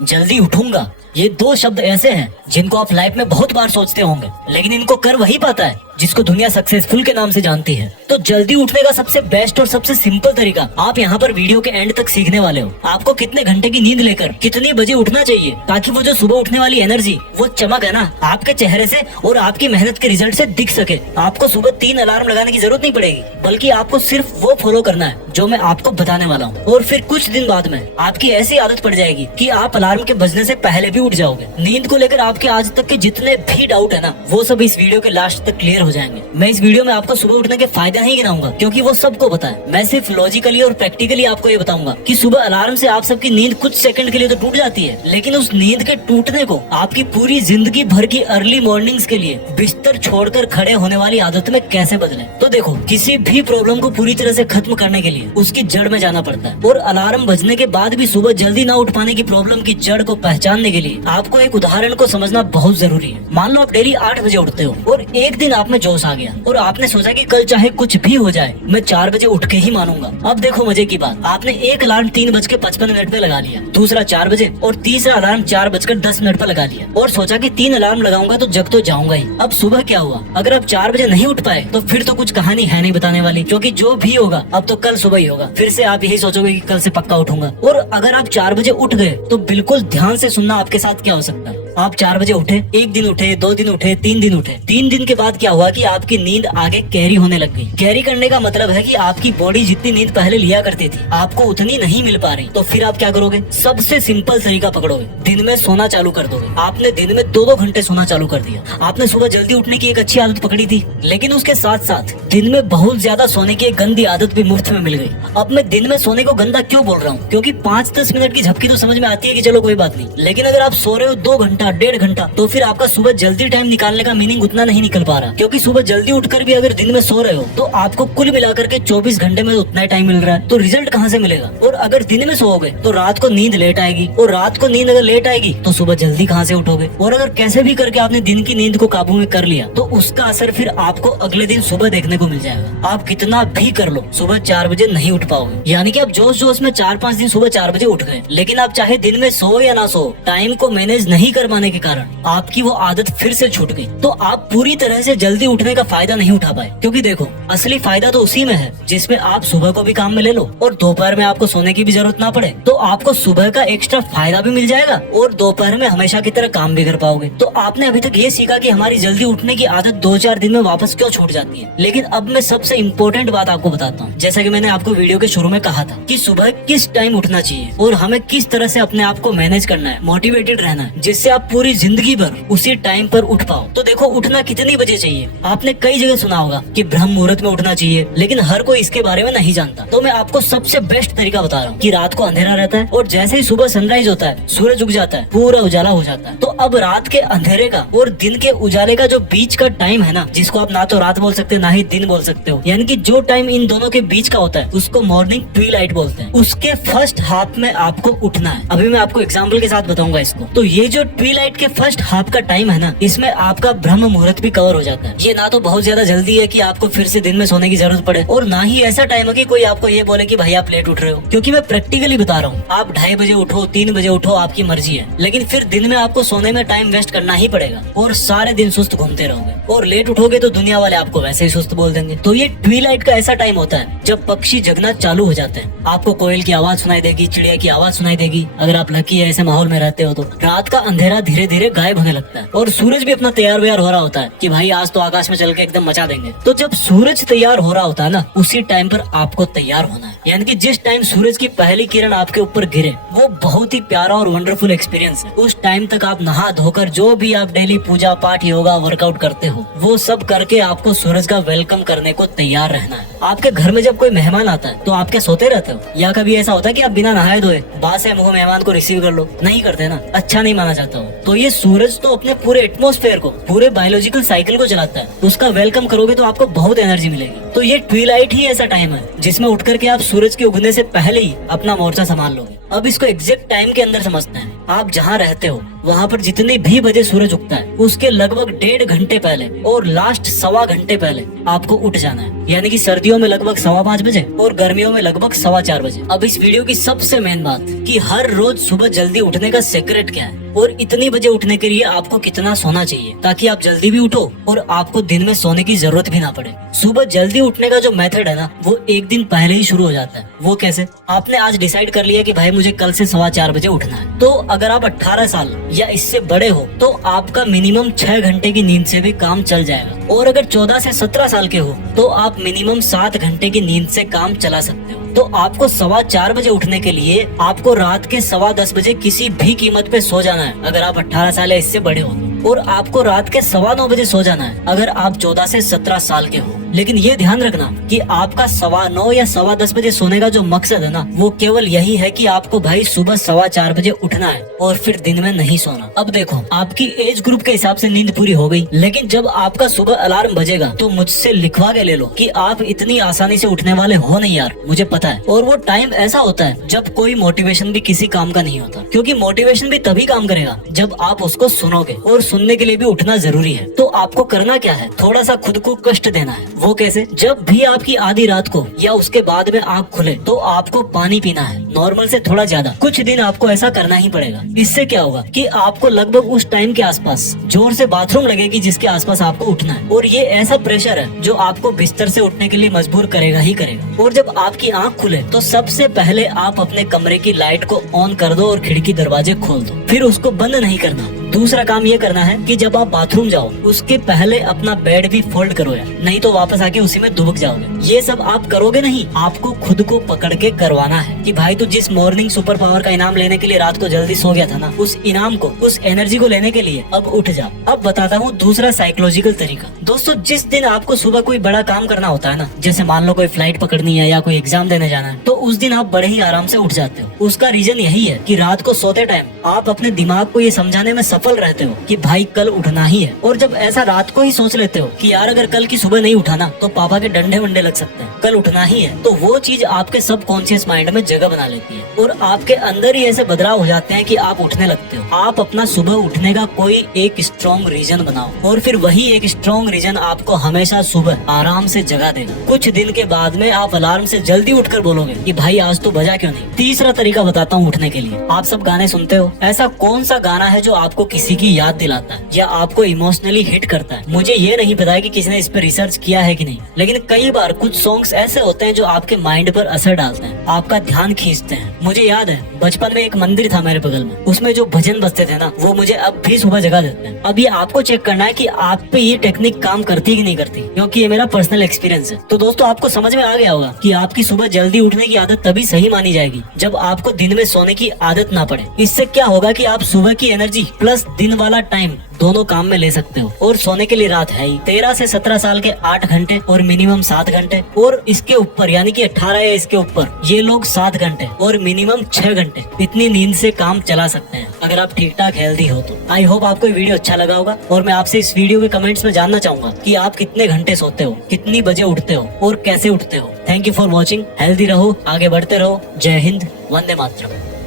जल्दी उठूंगा, ये दो शब्द ऐसे हैं जिनको आप लाइफ में बहुत बार सोचते होंगे, लेकिन इनको कर वही पाता है जिसको दुनिया सक्सेसफुल के नाम से जानती है। तो जल्दी उठने का सबसे बेस्ट और सबसे सिंपल तरीका आप यहाँ पर वीडियो के एंड तक सीखने वाले हो। आपको कितने घंटे की नींद लेकर कितनी बजे उठना चाहिए ताकि वो जो सुबह उठने वाली एनर्जी, वो चमक है ना, आपके चेहरे से और आपकी मेहनत के रिजल्ट से दिख सके। आपको सुबह 3 अलार्म लगाने की जरूरत नहीं पड़ेगी, बल्कि आपको सिर्फ वो फॉलो करना है जो मैं आपको बताने वाला हूँ। और फिर कुछ दिन बाद में आपकी ऐसी आदत पड़ जाएगी कि आप अलार्म के बजने से पहले भी उठ जाओगे। नींद को लेकर आपके आज तक के जितने भी डाउट है ना, वो सब इस वीडियो के लास्ट तक क्लियर हो जाएंगे। मैं इस वीडियो में आपको सुबह उठने के फायदे नहीं गिनाऊंगा, क्योंकि वो सबको पता है। मैं सिर्फ लॉजिकली और प्रैक्टिकली आपको ये बताऊंगा कि सुबह अलार्म से आप सबकी नींद कुछ सेकंड के लिए तो टूट जाती है, लेकिन उस नींद के टूटने को आपकी पूरी जिंदगी भर की अर्ली मॉर्निंग्स के लिए बिस्तर छोड़कर खड़े होने वाली आदत में कैसे बदले। तो देखो, किसी भी प्रॉब्लम को पूरी तरह से खत्म करने के लिए उसकी जड़ में जाना पड़ता है, और अलार्म बजने के बाद भी सुबह जल्दी ना उठ पाने की प्रॉब्लम की जड़ को पहचानने के लिए आपको एक उदाहरण को समझना बहुत जरूरी है। मान लो आप डेली 8 बजे उठते हो और एक दिन आप में जोश आ गया और आपने सोचा कि कल चाहे कुछ भी हो जाए मैं 4 बजे उठ के ही मानूंगा। अब देखो मजे की बात, आपने एक अलार्म 3:55 पे लगा लिया, दूसरा 4 बजे और तीसरा अलार्म 4:10 पे लगा लिया और सोचा कि 3 अलार्म लगाऊंगा तो जग तो जाऊंगा ही। अब सुबह क्या हुआ? अगर आप 4 बजे नहीं उठ पाए तो फिर तो कुछ कहानी है नहीं बताने वाली, क्योंकि जो भी होगा अब तो कल सुबह ही होगा। फिर से आप यही सोचोगे कि कल से पक्का उठूंगा। और अगर आप 4 बजे उठ गए तो बिल्कुल ध्यान से सुनना आपके साथ क्या हो सकता है। आप 4 बजे उठे, एक दिन उठे, 2 दिन उठे, 3 दिन उठे। 3 दिन के बाद क्या हुआ कि आपकी नींद आगे कैरी होने लग गई। कैरी करने का मतलब है कि आपकी बॉडी जितनी नींद पहले लिया करती थी आपको उतनी नहीं मिल पा रही। तो फिर आप क्या करोगे? सबसे सिंपल तरीका पकड़ोगे, दिन में सोना चालू कर दोगे। आपने दिन में 2-2 घंटे सोना चालू कर दिया। आपने सुबह जल्दी उठने की एक अच्छी आदत पकड़ी थी, लेकिन उसके साथ साथ दिन में बहुत ज्यादा सोने की एक गंदी आदत भी मुफ्त में मिल गई। अब मैं दिन में सोने को गंदा क्यों बोल रहा हूँ? क्योंकि 5-10 मिनट की झपकी तो समझ में आती है कि चलो कोई बात नहीं, लेकिन अगर आप सो रहे हो 2 घंटा, 1.5 घंटा, तो फिर आपका सुबह जल्दी टाइम निकालने का मीनिंग उतना नहीं निकल पा रहा। क्योंकि सुबह जल्दी उठकर भी अगर दिन में सो रहे हो तो आपको कुल मिलाकर के 24 घंटे में उतना ही टाइम मिल रहा है, तो रिजल्ट कहाँ से मिलेगा? और अगर दिन में सोओगे तो रात को नींद लेट आएगी, और रात को नींद अगर लेट आएगी तो सुबह जल्दी कहाँ से उठोगे? और अगर कैसे भी करके आपने दिन की नींद को काबू में कर लिया तो उसका असर फिर आपको अगले दिन सुबह देखने को मिल जाएगा। आप कितना भी कर लो, सुबह 4 बजे नहीं उठ पाओगे। यानी कि आप जोश जोश में 4-5 दिन सुबह 4 बजे उठ गए, लेकिन आप चाहे दिन में सो या ना सो, टाइम को मैनेज नहीं कर पाने के कारण आपकी वो आदत फिर से छूट गई। तो आप पूरी तरह से जल्दी उठने का फायदा नहीं उठा पाए। क्योंकि देखो, असली फायदा तो उसी में है जिसमें आप सुबह को भी काम में ले लो और दोपहर में आपको सोने की भी जरूरत ना पड़े। तो आपको सुबह का एक्स्ट्रा फायदा भी मिल जाएगा और दोपहर में हमेशा की तरह काम भी कर पाओगे। तो आपने अभी तक ये सीखा कि हमारी जल्दी उठने की आदत 2-4 दिन में वापस क्यों छूट जाती है। लेकिन अब मैं सबसे इम्पोर्टेंट बात आपको बताता हूँ। जैसा कि मैंने आपको वीडियो के शुरू में कहा था कि सुबह किस टाइम उठना चाहिए और हमें किस तरह से अपने आप को मैनेज करना है, मोटिवेटेड रहना है, जिससे आप पूरी जिंदगी भर उसी टाइम पर उठ पाओ। तो देखो, उठना कितनी बजे चाहिए? आपने कई जगह सुना होगा कि ब्रह्म मुहूर्त में उठना चाहिए, लेकिन हर कोई इसके बारे में नहीं जानता। तो मैं आपको सबसे बेस्ट तरीका बता रहा हूँ कि रात को अंधेरा रहता है और जैसे ही सुबह सनराइज होता है, सूरज उग जाता है, पूरा उजाला हो जाता है। तो अब रात के अंधेरे का और दिन के उजाले का जो बीच का टाइम है ना, जिसको आप ना तो रात बोल सकते ना ही दिन बोल सकते हो, यानी कि जो टाइम इन दोनों के बीच का होता है उसको मॉर्निंग ट्विलाइट बोलते हैं। उसके फर्स्ट हाफ में आपको उठना है। अभी मैं आपको एग्जाम्पल के साथ बताऊंगा इसको। तो ये जो ट्विलाइट के फर्स्ट हाफ का टाइम है ना, इसमें आपका ब्रह्म मुहूर्त भी कवर हो जाता है। ये ना तो बहुत ज्यादा जल्दी है कि आपको फिर से दिन में सोने की जरूरत पड़े, और ना ही ऐसा टाइम है कि कोई आपको ये बोले कि भाई आप लेट उठ रहे हो। क्योंकि मैं प्रैक्टिकली बता रहा हूँ, आप 2:30 बजे उठो, 3 बजे उठो, आपकी मर्जी है, लेकिन फिर दिन में आपको सोने में टाइम वेस्ट करना ही पड़ेगा और सारे दिन सुस्त घूमते रहोगे। और लेट उठोगे तो दुनिया वाले आपको वैसे ही सुस्त बोल देंगे। तो ये ट्विलाइट का ऐसा टाइम होता है जब पक्षी जगना चालू हो जाते हैं। आपको कोयल की आवाज सुनाई देगी, चिड़िया की आवाज सुनाई देगी। अगर आप लकी है, ऐसे माहौल में रहते हो, तो रात का अंधेरा धीरे धीरे गायब होने लगता है और सूरज भी अपना तैयार व्यार हो रहा होता है कि भाई आज तो आकाश में चल के एकदम मचा देंगे। तो जब सूरज तैयार हो रहा होता है ना, उसी टाइम पर आपको तैयार होना है। यानी कि जिस टाइम सूरज की पहली किरण आपके ऊपर गिरे, वो बहुत ही प्यारा और वंडरफुल एक्सपीरियंस है। उस टाइम तक आप नहा धोकर जो भी आप डेली पूजा पाठ, योगा, वर्कआउट करते हो, वो सब करके आपको सूरज का वेलकम करने को तैयार रहना है। आपके घर में जब कोई मेहमान आता है तो आप क्या सोते रहते हो? या कभी ऐसा होता है कि आप बिना नहाए धोए बास है मुंह मेहमान को रिसीव कर लो? नहीं करते ना, अच्छा नहीं माना जाता हो। तो ये सूरज तो अपने पूरे एटमॉस्फेयर को, पूरे बायोलॉजिकल साइकिल को चलाता है। उसका वेलकम करोगे तो आपको बहुत एनर्जी मिलेगी। तो ये ट्विलाइट ही ऐसा टाइम है जिसमें उठ करके आप सूरज के उगने से पहले ही अपना मोर्चा संभाल लोगे। अब इसको एग्जैक्ट टाइम के अंदर समझते हैं। आप जहाँ रहते हो वहाँ पर जितने भी बजे सूरज उगता है उसके लगभग 1.5 घंटे पहले और लास्ट 1.25 घंटे पहले आपको उठ जाना है। यानी कि सर्दियों में लगभग 5:15 बजे और गर्मियों में लगभग 4:15 बजे। अब इस वीडियो की सबसे मेन बात कि हर रोज सुबह जल्दी उठने का सीक्रेट क्या है और इतनी बजे उठने के लिए आपको कितना सोना चाहिए ताकि आप जल्दी भी उठो और आपको दिन में सोने की जरूरत भी ना पड़े। सुबह जल्दी उठने का जो मेथड है ना वो एक दिन पहले ही शुरू हो जाता है। वो कैसे? आपने आज डिसाइड कर लिया कि भाई मुझे कल से 4:15 बजे उठना है, तो अगर आप 18 साल या इससे बड़े हो तो आपका मिनिमम 6 घंटे की नींद से भी काम चल जाएगा। और अगर 14 से 17 साल के हो तो आप मिनिमम 7 घंटे की नींद से काम चला सकते हो। तो आपको 4:15 बजे उठने के लिए आपको रात के 10:15 बजे किसी भी कीमत पे सो जाना है अगर आप 18 साल या इससे बड़े हो तो। और आपको रात के 9:15 बजे सो जाना है अगर आप 14 से 17 साल के हो। लेकिन ये ध्यान रखना कि आपका 9:15 या 10:15 बजे सोने का जो मकसद है ना वो केवल यही है कि आपको भाई सुबह 4:15 बजे उठना है और फिर दिन में नहीं सोना। अब देखो आपकी एज ग्रुप के हिसाब से नींद पूरी हो गई, लेकिन जब आपका सुबह अलार्म बजेगा तो मुझसे लिखवा के ले लो कि आप इतनी आसानी से उठने वाले हो नहीं यार, मुझे पता है। और वो टाइम ऐसा होता है जब कोई मोटिवेशन भी किसी काम का नहीं होता, क्योंकि मोटिवेशन भी तभी काम करेगा जब आप उसको सुनोगे और सुनने के लिए भी उठना जरूरी है। तो आपको करना क्या है, थोड़ा सा खुद को कष्ट देना है। वो कैसे? जब भी आपकी आधी रात को या उसके बाद में आँख खुले तो आपको पानी पीना है, नॉर्मल से थोड़ा ज्यादा। कुछ दिन आपको ऐसा करना ही पड़ेगा। इससे क्या होगा कि आपको लगभग उस टाइम के आसपास जोर से बाथरूम लगेगी जिसके आसपास आपको उठना है, और ये ऐसा प्रेशर है जो आपको बिस्तर से उठने के लिए मजबूर करेगा ही करेगा। और जब आपकी आँख खुले तो सबसे पहले आप अपने कमरे की लाइट को ऑन कर दो और खिड़की दरवाजे खोल दो, फिर उसको बंद नहीं करना। दूसरा काम ये करना है कि जब आप बाथरूम जाओ उसके पहले अपना बेड भी फोल्ड करो यार, नहीं तो वापस आके उसी में दुबक जाओगे। ये सब आप करोगे नहीं, आपको खुद को पकड़ के करवाना है कि भाई तू जिस मॉर्निंग सुपर पावर का इनाम लेने के लिए रात को जल्दी सो गया था ना, उस इनाम को, उस एनर्जी को लेने के लिए अब उठ जा। अब बताता हूँ दूसरा साइकोलॉजिकल तरीका। दोस्तों जिस दिन आपको सुबह कोई बड़ा काम करना होता है ना, जैसे मान लो कोई फ्लाइट पकड़नी है या कोई एग्जाम देने जाना है, तो उस दिन आप बड़े ही आराम से उठ जाते हो। उसका रीजन यही है कि रात को सोते टाइम आप अपने दिमाग को ये समझाने में सफल रहते हो कि भाई कल उठना ही है। और जब ऐसा रात को ही सोच लेते हो कि यार अगर कल की सुबह नहीं उठा ना तो पापा के डंडे वंडे लग सकते हैं, कल उठना ही है, तो वो चीज आपके सबकॉन्शियस माइंड में जगह बना लेती है और आपके अंदर ही ऐसे बदलाव हो जाते हैं कि आप उठने लगते हो। आप अपना सुबह उठने का कोई एक स्ट्रॉन्ग रीजन बनाओ और फिर वही एक स्ट्रॉन्ग रीजन आपको हमेशा सुबह आराम से जगा देगा। कुछ दिन के बाद में आप अलार्म से जल्दी उठकर बोलोगे कि भाई आज तो बजा क्यों नहीं। तीसरा तरीका बताता हूँ उठने के लिए। आप सब गाने सुनते हो, ऐसा कौन सा गाना है जो आपको किसी की याद दिलाता है या आपको इमोशनली हिट करता है? मुझे ये नहीं पता है कि किसी ने इस पे रिसर्च किया है कि नहीं, लेकिन कई बार कुछ सॉन्ग्स ऐसे होते हैं जो आपके माइंड पर असर डालते हैं, आपका ध्यान खींचते हैं। मुझे याद है बचपन में एक मंदिर था मेरे बगल में, उसमें जो भजन बजते थे ना वो मुझे अब भी सुबह जगा देते हैं। अब ये आपको चेक करना है कि आप पे ये टेक्निक काम करती है कि नहीं करती, क्योंकि ये मेरा पर्सनल एक्सपीरियंस है। तो दोस्तों आपको समझ में आ गया होगा कि आपकी सुबह जल्दी उठने की आदत तभी सही मानी जाएगी जब आपको दिन में सोने की आदत ना पड़े। इससे क्या होगा कि आप सुबह की एनर्जी प्लस दिन वाला टाइम दोनों काम में ले सकते हो। और सोने के लिए रात है ही 13 से 17 साल के 8 घंटे और मिनिमम 7 घंटे, और इसके ऊपर यानी कि 18 या इसके ऊपर ये लोग 7 घंटे और मिनिमम 6 घंटे इतनी नींद से काम चला सकते हैं अगर आप ठीक ठाक हेल्दी हो तो। आई होप आपको ये वीडियो अच्छा लगा होगा और मैं आपसे इस वीडियो के कमेंट्स में जानना चाहूंगा कि आप कितने घंटे सोते हो, कितनी बजे उठते हो और कैसे उठते हो। Thank you for watching. Healthy रहो, आगे बढ़ते रहो। जय हिंद, वंदे मातरम।